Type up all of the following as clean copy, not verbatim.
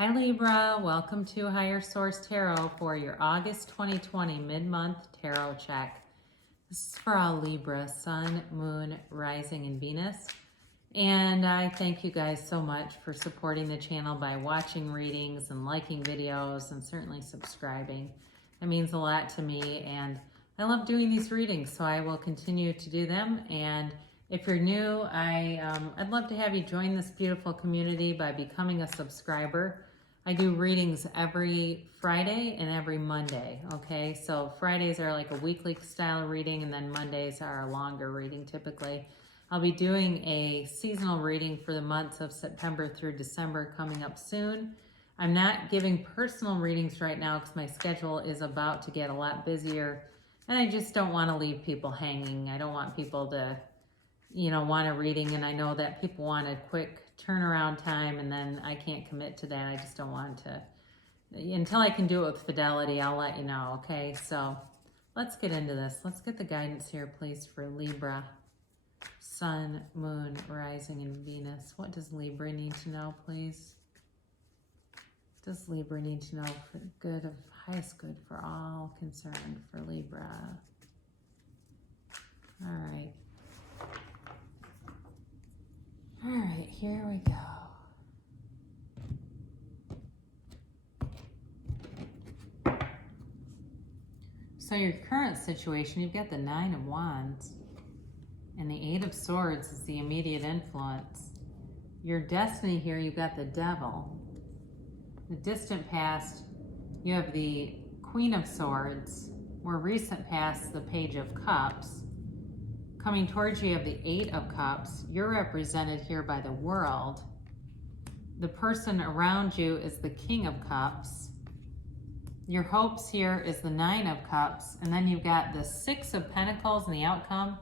Hi Libra, welcome to Higher Source Tarot for your August 2020 mid-month tarot check. This is for all Libra, Sun, Moon, Rising, and Venus. And I thank you guys so much for supporting the channel by watching readings and liking videos and certainly subscribing. That means a lot to me, and I love doing these readings, so I will continue to do them. And if you're new, I'd love to have you join this beautiful community by becoming a subscriber. I do readings every Friday and every Monday, okay? So Fridays are like a weekly style reading, and then Mondays are a longer reading typically. I'll be doing a seasonal reading for the months of September through December coming up soon. I'm not giving personal readings right now because my schedule is about to get a lot busier, and I just don't want to leave people hanging. I don't want people to want a reading, and I know that people want a quick turnaround time, and then I can't commit to that. I just don't want to. Until I can do it with fidelity, I'll let you know, okay? So let's get into this. Let's get the guidance here, please, for Libra, Sun, Moon, Rising, and Venus. What does Libra need to know, please? What does Libra need to know for the good of highest good for all concerned for Libra? All right. All right, here we go. So your current situation, you've got the Nine of Wands, and the Eight of Swords is the immediate influence. Your destiny here, you've got the Devil. The distant past, you have the Queen of Swords. More recent past, the Page of Cups. Coming towards you, you have the Eight of Cups. You're represented here by the World. The person around you is the King of Cups. Your hopes here is the Nine of Cups. And then you've got the Six of Pentacles and the outcome.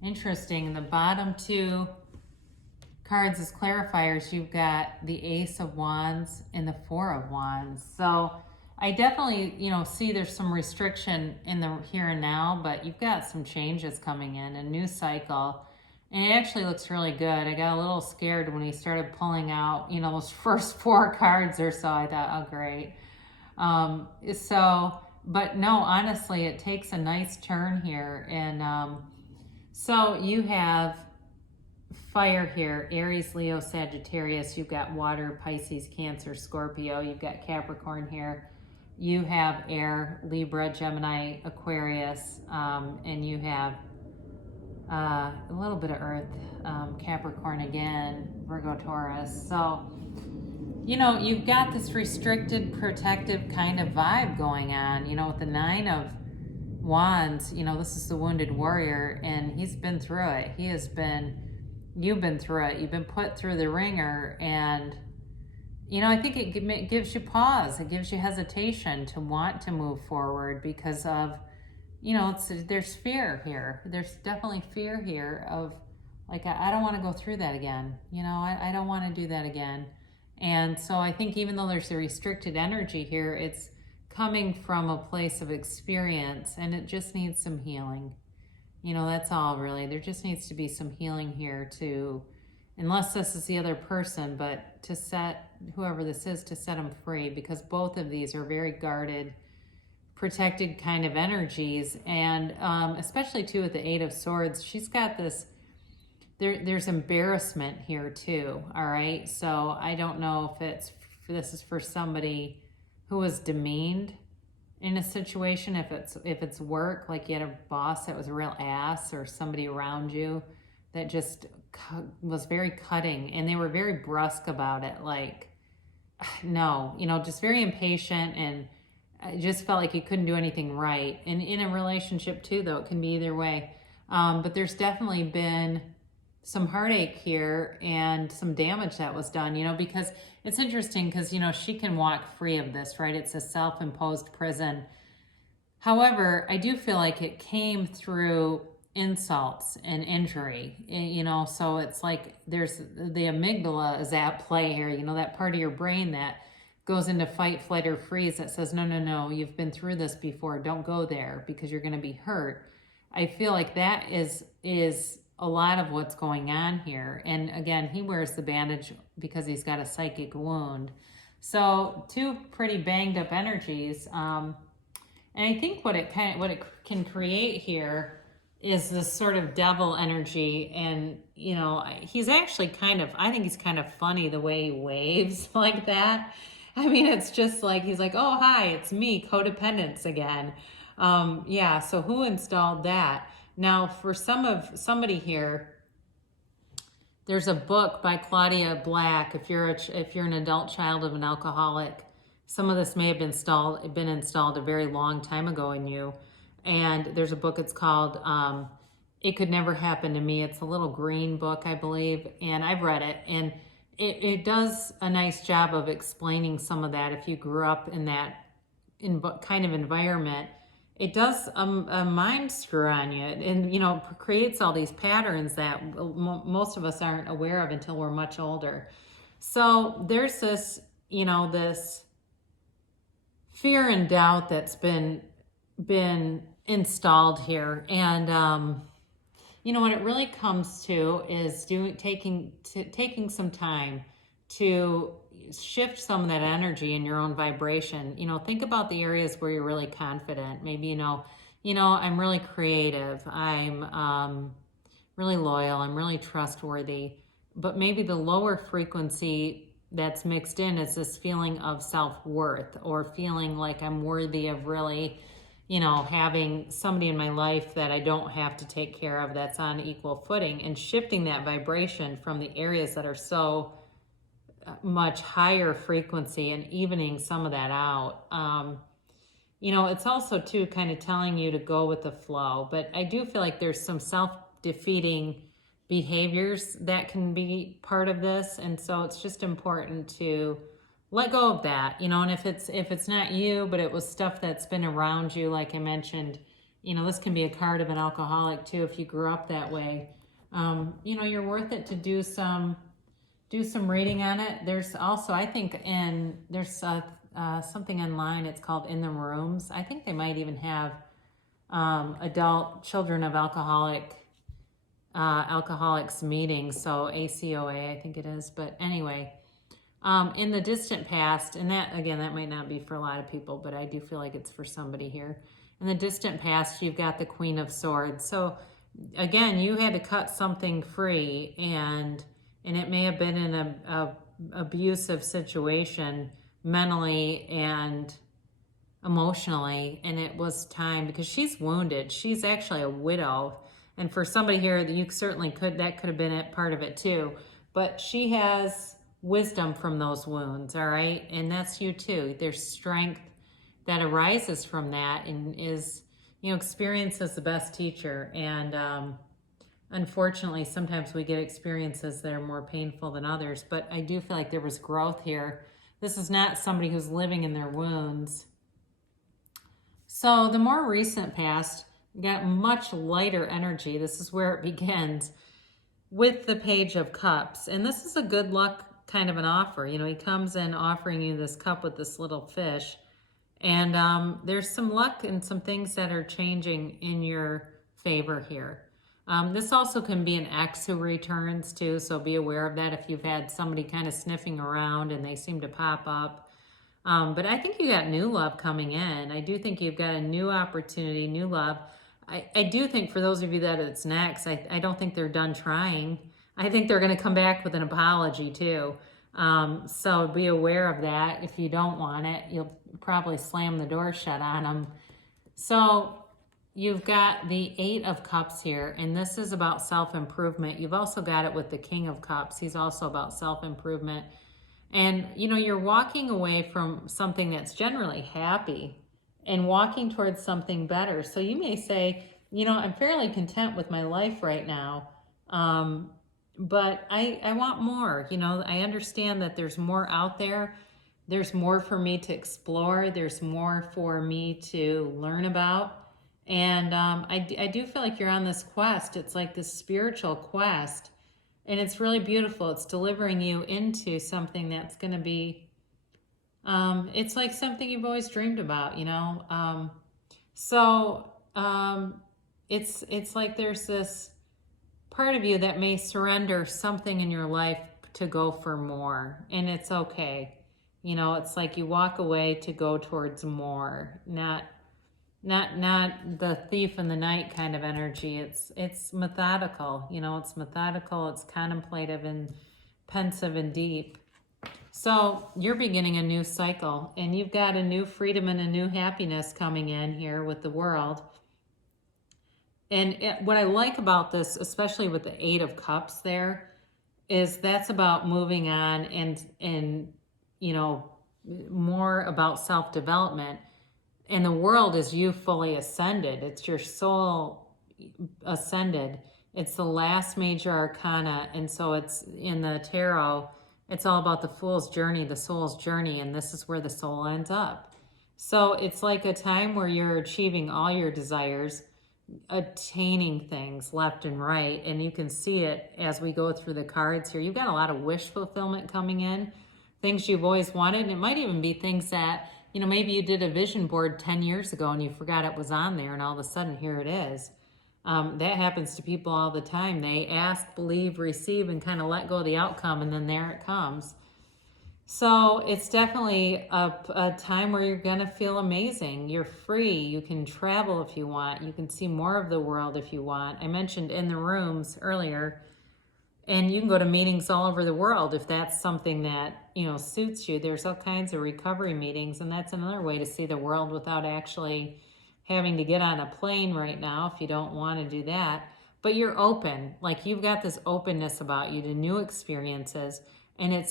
Interesting, in the bottom two cards as clarifiers, you've got the Ace of Wands and the Four of Wands. So I definitely, see there's some restriction in the here and now, but you've got some changes coming in, a new cycle. And it actually looks really good. I got a little scared when he started pulling out, those first four cards or so. I thought, oh, great. But no, honestly, it takes a nice turn here. And so you have fire here, Aries, Leo, Sagittarius. You've got water, Pisces, Cancer, Scorpio. You've got Capricorn here. You have air, Libra, Gemini, Aquarius, and you have a little bit of earth, Capricorn again, Virgo, Taurus. So, you've got this restricted, protective kind of vibe going on, with the Nine of Wands. This is the wounded warrior, and he's been through it. You've been through it. You've been put through the ringer, and I think it gives you pause. It gives you hesitation to want to move forward because of, there's fear here. There's definitely fear here of, like, I don't want to go through that again. I don't want to do that again. And so I think even though there's a restricted energy here, it's coming from a place of experience, and it just needs some healing. That's all really. There just needs to be some healing here to, unless this is the other person, but to set whoever this is, to set them free, because both of these are very guarded, protected kind of energies. And especially too with the Eight of Swords, she's got this, there's embarrassment here too. All right. So I don't know if this is for somebody who was demeaned in a situation, if it's work, like you had a boss that was a real ass, or somebody around you that just was very cutting, and they were very brusque about it, like, no, just very impatient, and I just felt like you couldn't do anything right. And in a relationship too, though, it can be either way. But there's definitely been some heartache here and some damage that was done, because it's interesting because, she can walk free of this, right? It's a self-imposed prison. However, I do feel like it came through insults and injury, so it's like there's the amygdala is at play here, that part of your brain that goes into fight, flight, or freeze that says, no, you've been through this before. Don't go there because you're going to be hurt. I feel like that is a lot of what's going on here. And again, he wears the bandage because he's got a psychic wound. So two pretty banged up energies. And I think what it can create here is this sort of devil energy. And, you know, he's actually I think he's kind of funny the way he waves like that. I mean, it's just like, he's like, oh, hi, it's me, codependence again. Yeah, so who installed that? Now, for somebody here, there's a book by Claudia Black. If you're an adult child of an alcoholic, some of this may have been installed a very long time ago in you. And there's a book. It's called "It Could Never Happen to Me." It's a little green book, I believe, and I've read it, and it does a nice job of explaining some of that. If you grew up in that kind of environment, it does a mind screw on you, and you know, creates all these patterns that most of us aren't aware of until we're much older. So there's this, you know, this fear and doubt that's been installed here, and you know, what it really comes to is taking some time to shift some of that energy in your own vibration. You know, think about the areas where you're really confident. Maybe, you know, I'm really creative. I'm really loyal. I'm really trustworthy. But maybe the lower frequency that's mixed in is this feeling of self-worth, or feeling like I'm worthy of really, you know, having somebody in my life that I don't have to take care of, that's on equal footing, and shifting that vibration from the areas that are so much higher frequency and evening some of that out. You know, it's also too kind of telling you to go with the flow, but I do feel like there's some self-defeating behaviors that can be part of this, and so it's just important to let go of that, you know. And if it's not you, but it was stuff that's been around you, like I mentioned, you know, this can be a card of an alcoholic too, if you grew up that way. You know, you're worth it to do some reading on it. There's also, I think, there's something online, it's called In the Rooms. I think they might even have adult children of alcoholics meetings, so ACOA, I think it is. But anyway, in the distant past, and that, again, that might not be for a lot of people, but I do feel like it's for somebody here. In the distant past, you've got the Queen of Swords. So again, you had to cut something free, and it may have been in a abusive situation, mentally and emotionally, and it was time, because she's wounded. She's actually a widow, and for somebody here, that you certainly could have been part of it too. But she has wisdom from those wounds, all right? And that's you too. There's strength that arises from that, and is, you know, experience is the best teacher. And unfortunately, sometimes we get experiences that are more painful than others, but I do feel like there was growth here. This is not somebody who's living in their wounds. So the more recent past, you got much lighter energy. This is where it begins with the Page of Cups. And this is a good luck kind of an offer. You know, he comes in offering you this cup with this little fish. And there's some luck and some things that are changing in your favor here. This also can be an ex who returns too, so be aware of that if you've had somebody kind of sniffing around and they seem to pop up. But I think you got new love coming in. I do think you've got a new opportunity, new love. I do think for those of you that it's next, I don't think they're done trying. I think they're going to come back with an apology too. So be aware of that. If you don't want it, you'll probably slam the door shut on them. So you've got the Eight of Cups here, and this is about self-improvement. You've also got it with the King of Cups. He's also about self-improvement. And, you know, you're walking away from something that's generally happy and walking towards something better. So you may say, you know, I'm fairly content with my life right now, but I want more. You know, I understand that there's more out there. There's more for me to explore. There's more for me to learn about. And I do feel like you're on this quest. It's like this spiritual quest. And it's really beautiful. It's delivering you into something that's going to be, it's like something you've always dreamed about, you know? It's like there's this part of you that may surrender something in your life to go for more. And it's okay. You know, it's like you walk away to go towards more, not the thief in the night kind of energy. It's methodical, you know, it's methodical, it's contemplative and pensive and deep. So you're beginning a new cycle, and you've got a new freedom and a new happiness coming in here with the world. And what I like about this, especially with the Eight of Cups there, is that's about moving on and you know, more about self-development. And the world is you fully ascended. It's your soul ascended. It's the last major arcana. And so it's in the tarot, it's all about the fool's journey, the soul's journey. And this is where the soul ends up. So it's like a time where you're achieving all your desires, attaining things left and right. And you can see it as we go through the cards here. You've got a lot of wish fulfillment coming in, things you've always wanted. And it might even be things that, you know, maybe you did a vision board 10 years ago and you forgot it was on there, and all of a sudden here it is. That happens to people all the time. They ask, believe, receive, and kind of let go of the outcome, and then there it comes. So it's definitely a time where you're going to feel amazing. You're free. You can travel if you want. You can see more of the world if you want. I mentioned in the rooms earlier, and you can go to meetings all over the world if that's something that, you know, suits you. There's all kinds of recovery meetings, and that's another way to see the world without actually having to get on a plane right now if you don't want to do that. But you're open. Like, you've got this openness about you to new experiences, and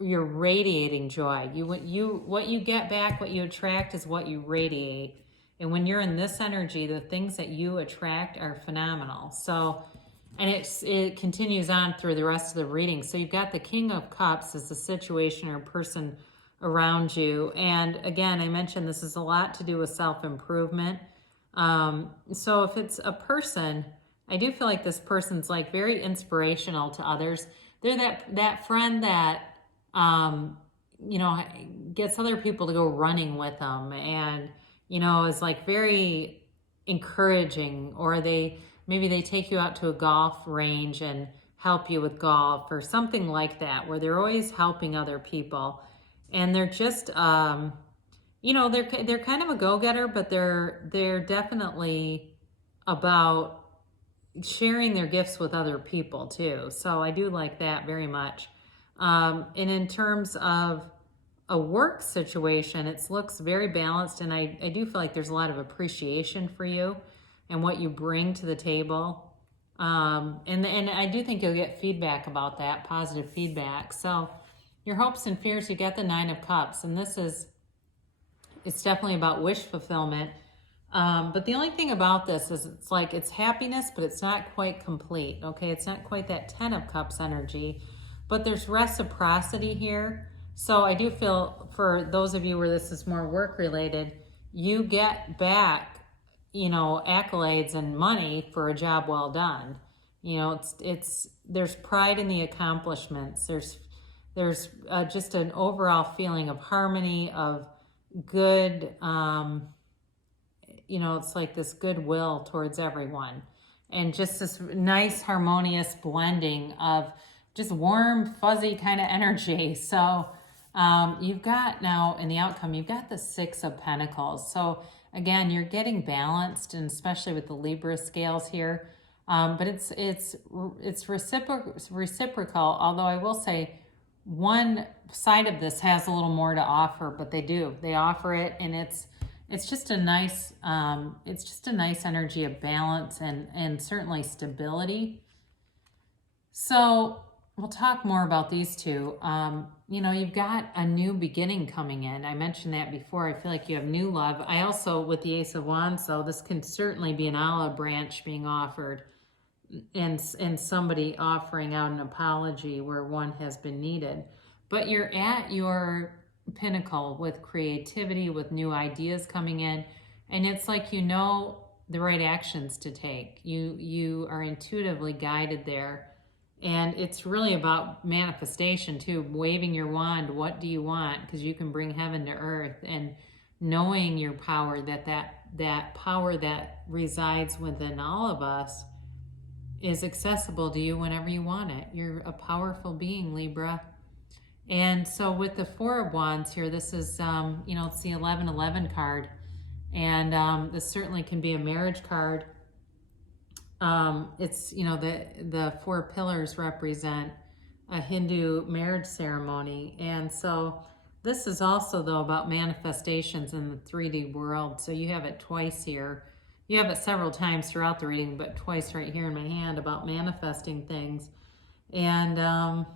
you're radiating joy. What you get back, what you attract is what you radiate. And when you're in this energy, the things that you attract are phenomenal. So, and it continues on through the rest of the reading. So you've got the King of Cups as the situation or person around you. And again, I mentioned this is a lot to do with self-improvement. So if it's a person, I do feel like this person's like very inspirational to others. They're that friend that, you know, gets other people to go running with them, and, you know, is like very encouraging. Or maybe they take you out to a golf range and help you with golf or something like that, where they're always helping other people. And they're just, you know, they're kind of a go-getter, but they're definitely about sharing their gifts with other people too. So I do like that very much. And in terms of a work situation, it looks very balanced, and I do feel like there's a lot of appreciation for you and what you bring to the table. And I do think you'll get feedback about that, positive feedback. So your hopes and fears, you get the Nine of Cups, and it's definitely about wish fulfillment. But the only thing about this is it's like it's happiness, but it's not quite complete. Okay, it's not quite that 10 of Cups energy, but there's reciprocity here. So I do feel, for those of you where this is more work related, you get back, you know, accolades and money for a job well done. You know, there's pride in the accomplishments. There's just an overall feeling of harmony, of good, you know, it's like this goodwill towards everyone, and just this nice harmonious blending of just warm, fuzzy kind of energy. So you've got now in the outcome, you've got the Six of Pentacles. So again, you're getting balanced, and especially with the Libra scales here. But it's reciprocal, although I will say one side of this has a little more to offer, but they offer it, and it's just a nice energy of balance and certainly stability. So we'll talk more about these two. You know, you've got a new beginning coming in. I mentioned that before. I feel like you have new love. I also, with the Ace of Wands, so this can certainly be an olive branch being offered, and somebody offering out an apology where one has been needed. But you're at your pinnacle with creativity, with new ideas coming in, and it's like, you know, the right actions to take. You are intuitively guided there. And it's really about manifestation too, waving your wand. What do you want? Because you can bring heaven to earth, and knowing your power, that power that resides within all of us is accessible to you whenever you want it. You're a powerful being, Libra. And so with the Four of Wands here, this is, you know, it's the 1111 card. And this certainly can be a marriage card. It's, you know, the four pillars represent a Hindu marriage ceremony. And so this is also, though, about manifestations in the 3D world. So you have it twice here. You have it several times throughout the reading, but twice right here in my hand about manifesting things. And,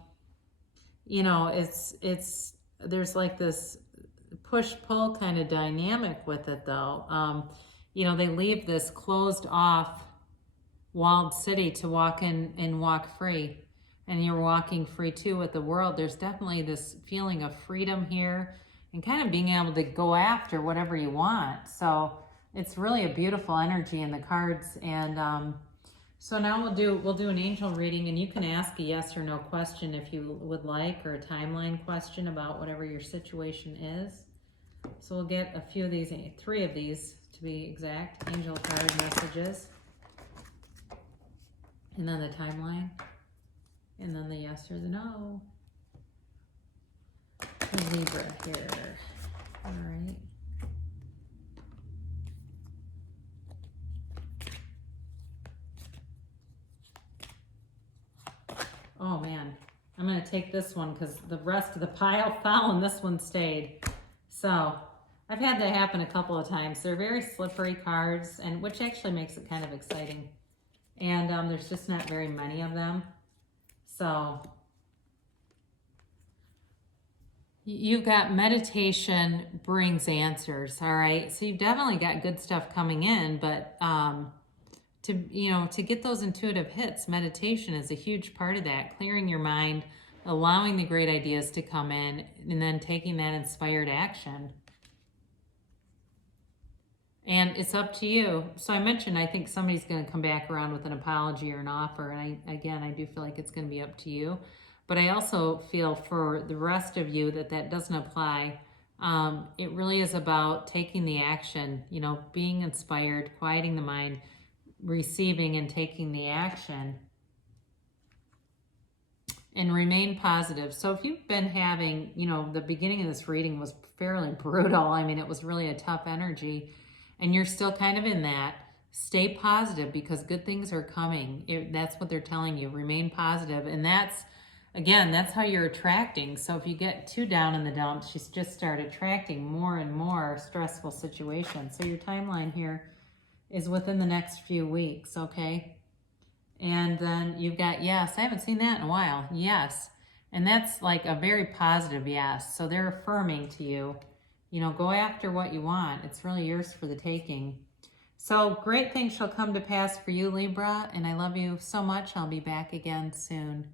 you know, there's like this push-pull kind of dynamic with it, though. You know, they leave this closed off walled city to walk in and walk free. And you're walking free too with the world. There's definitely this feeling of freedom here and kind of being able to go after whatever you want. So it's really a beautiful energy in the cards. And so now we'll do an angel reading, and you can ask a yes or no question if you would like, or a timeline question about whatever your situation is. So we'll get a few of these, 3 of these to be exact, angel card messages. And then the timeline. And then the yes or the no. The Libra here. All right. Oh man, I'm going to take this one because the rest of the pile fell and this one stayed. So I've had that happen a couple of times. They're very slippery cards, and which actually makes it kind of exciting. And there's just not very many of them. So you've got meditation brings answers, all right? So you've definitely got good stuff coming in, but to get those intuitive hits, meditation is a huge part of that. Clearing your mind, allowing the great ideas to come in, and then taking that inspired action. And it's up to you. So I mentioned, I think somebody's going to come back around with an apology or an offer. And I do feel like it's going to be up to you. But I also feel for the rest of you that doesn't apply. It really is about taking the action, you know, being inspired, quieting the mind, receiving and taking the action. And remain positive. So if you've been having, you know, the beginning of this reading was fairly brutal. I mean, it was really a tough energy. And you're still kind of in that, stay positive because good things are coming. That's what they're telling you. Remain positive. And that's, again, that's how you're attracting. So if you get too down in the dumps, you just start attracting more and more stressful situations. So your timeline here is within the next few weeks, okay? And then you've got yes. I haven't seen that in a while. Yes. And that's like a very positive yes. So they're affirming to you. You know, go after what you want. It's really yours for the taking. So great things shall come to pass for you, Libra, and I love you so much. I'll be back again soon.